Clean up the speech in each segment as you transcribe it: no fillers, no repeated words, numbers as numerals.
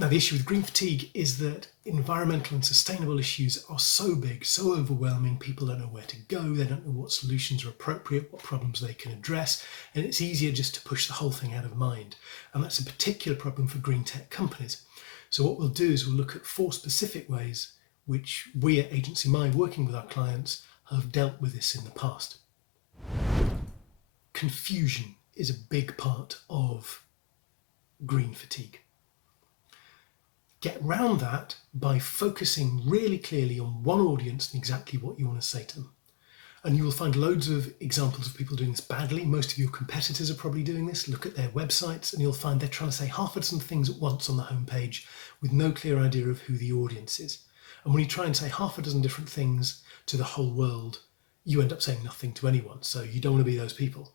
Now, the issue with green fatigue is that environmental and sustainable issues are so big, so overwhelming, people don't know where to go, they don't know what solutions are appropriate, what problems they can address, and it's easier just to push the whole thing out of mind. And that's a particular problem for green tech companies. So what we'll do is we'll look at 4 specific ways which we at Agency Mai, working with our clients, have dealt with this in the past. Confusion is a big part of green fatigue. Get round that by focusing really clearly on one audience and exactly what you want to say to them. And you will find loads of examples of people doing this badly. Most of your competitors are probably doing this. Look at their websites and you'll find they're trying to say half a dozen things at once on the homepage with no clear idea of who the audience is. And when you try and say half a dozen different things to the whole world, you end up saying nothing to anyone. So you don't want to be those people.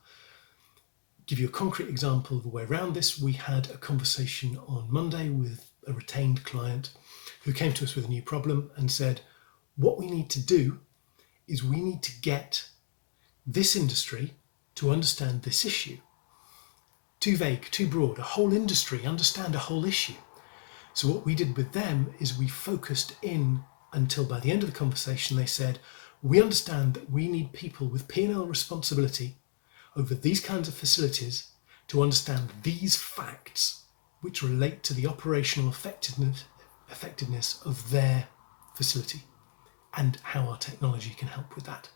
Give you a concrete example of a way around this. We had a conversation on Monday with a retained client who came to us with a new problem and said, what we need to do is we need to get this industry to understand this issue. Too vague, too broad, a whole industry, understand a whole issue. So what we did with them is we focused in until by the end of the conversation they said, we understand that we need people with P&L responsibility over these kinds of facilities to understand these facts which relate to the operational effectiveness of their facility and how our technology can help with that.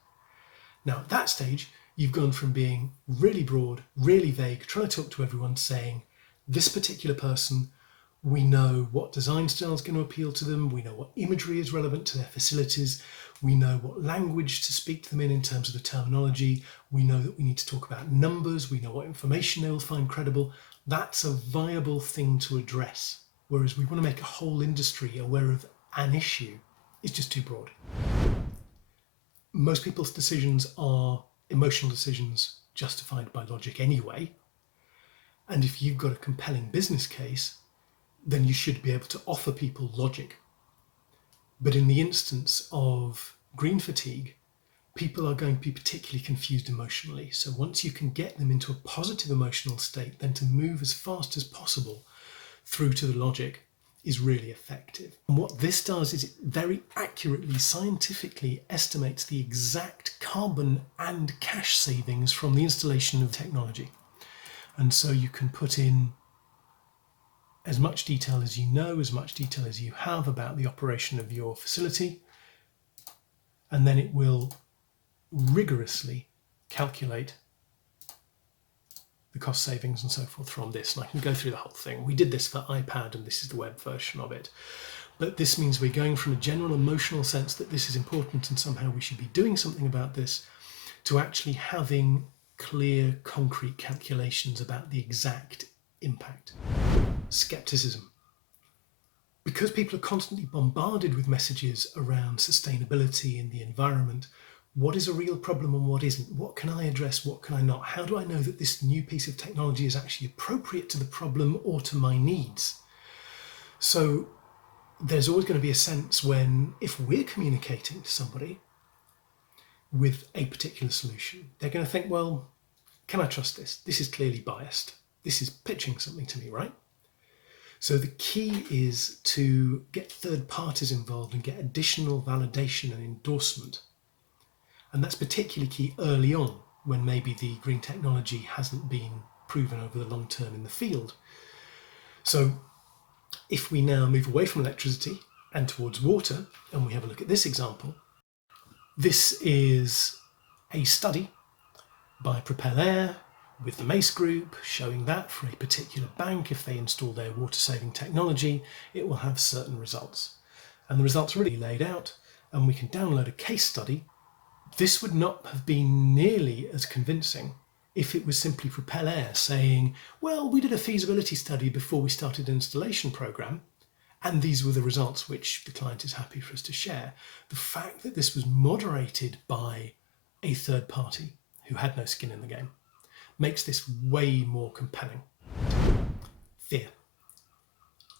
Now at that stage, you've gone from being really broad, really vague, trying to talk to everyone, saying this particular person, we know what design style is going to appeal to them, we know what imagery is relevant to their facilities, we know what language to speak to them in terms of the terminology, we know that we need to talk about numbers, we know what information they will find credible. That's a viable thing to address, whereas we want to make a whole industry aware of an issue is just too broad. Most people's decisions are emotional decisions justified by logic anyway, and if you've got a compelling business case, then you should be able to offer people logic. But in the instance of green fatigue, people are going to be particularly confused emotionally. So once you can get them into a positive emotional state, then to move as fast as possible through to the logic is really effective. And what this does is it very accurately, scientifically estimates the exact carbon and cash savings from the installation of technology. And so you can put in as much detail as you know, as much detail as you have about the operation of your facility, and then it will rigorously calculate the cost savings and so forth from this. And I can go through the whole thing. We did this for iPad and this is the web version of it. But this means we're going from a general emotional sense that this is important and somehow we should be doing something about this, to actually having clear, concrete calculations about the exact impact. Skepticism. Because people are constantly bombarded with messages around sustainability and the environment, what is a real problem and what isn't? What can I address? What can I not? How do I know that this new piece of technology is actually appropriate to the problem or to my needs? So there's always going to be a sense when, if we're communicating to somebody with a particular solution, they're going to think, well, can I trust this? This is clearly biased. This is pitching something to me, right? So the key is to get third parties involved and get additional validation and endorsement. And that's particularly key early on, when maybe the green technology hasn't been proven over the long term in the field. So if we now move away from electricity and towards water, and we have a look at this example, this is a study by Propel Air with the MACE group showing that for a particular bank, if they install their water saving technology, it will have certain results. And the results are really laid out, and we can download a case study. This would not have been nearly as convincing if it was simply Propel Air saying, well, we did a feasibility study before we started an installation program, and these were the results which the client is happy for us to share. The fact that this was moderated by a third party who had no skin in the game makes this way more compelling. Fear.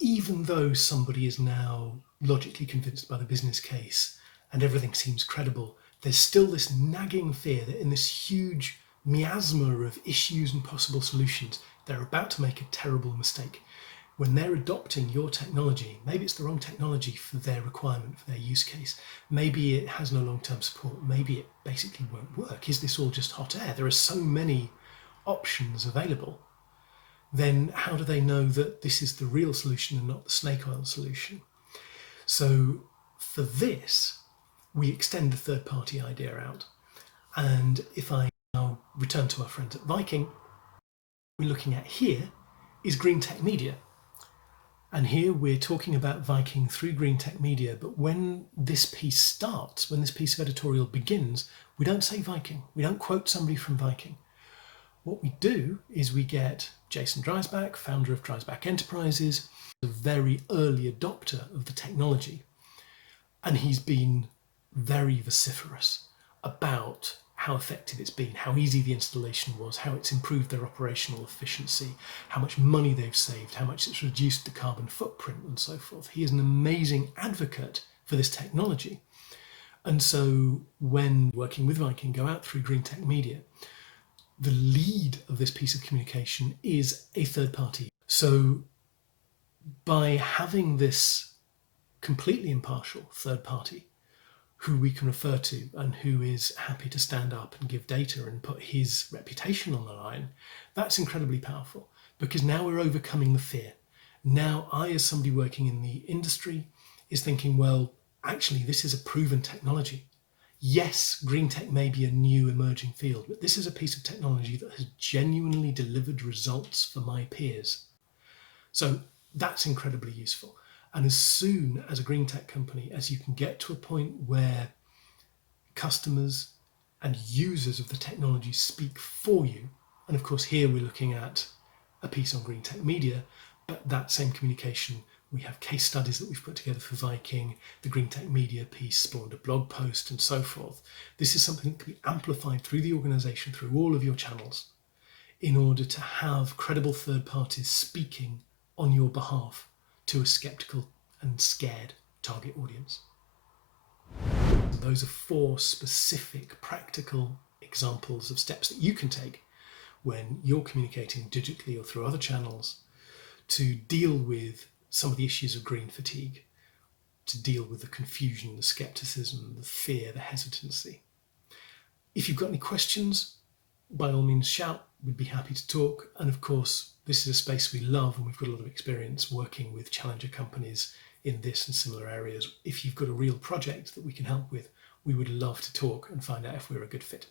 Even though somebody is now logically convinced by the business case and everything seems credible, there's still this nagging fear that in this huge miasma of issues and possible solutions, they're about to make a terrible mistake. when they're adopting your technology, maybe it's the wrong technology for their requirement, for their use case. Maybe it has no long-term support. Maybe it basically won't work. Is this all just hot air? There are so many options available. Then how do they know that this is the real solution and not the snake oil solution? So for this, we extend the third-party idea out. And if I now return to our friends at Viking, what we're looking at here is greentech media. And here we're talking about Viking through greentech media, but when this piece starts, when this piece of editorial begins, we don't say Viking. We don't quote somebody from Viking. What we do is we get Jason Dreisbach, founder of Dreisbach Enterprises, a very early adopter of the technology. And he's been very vociferous about how effective it's been, how easy the installation was, how it's improved their operational efficiency, how much money they've saved, how much it's reduced the carbon footprint and so forth. He is an amazing advocate for this technology. And so when working with Viking, go out through greentech media, the lead of this piece of communication is a third party. So by having this completely impartial third party who we can refer to and who is happy to stand up and give data and put his reputation on the line, that's incredibly powerful, because now we're overcoming the fear. Now I, as somebody working in the industry, is thinking, well, actually this is a proven technology. Yes, greentech may be a new emerging field, but this is a piece of technology that has genuinely delivered results for my peers. So that's incredibly useful. And as soon as a greentech company, as you can get to a point where customers and users of the technology speak for you, and of course here we're looking at a piece on greentech media, but that same communication, we have case studies that we've put together for Viking, the greentech media piece spawned a blog post and so forth. This is something that can be amplified through the organisation, through all of your channels, in order to have credible third parties speaking on your behalf to a skeptical and scared target audience. And those are 4 specific practical examples of steps that you can take when you're communicating digitally or through other channels to deal with some of the issues of green fatigue, to deal with the confusion, the skepticism, the fear, the hesitancy. If you've got any questions, by all means shout, we'd be happy to talk. And of course, this is a space we love and we've got a lot of experience working with challenger companies in this and similar areas. If you've got a real project that we can help with, we would love to talk and find out if we're a good fit.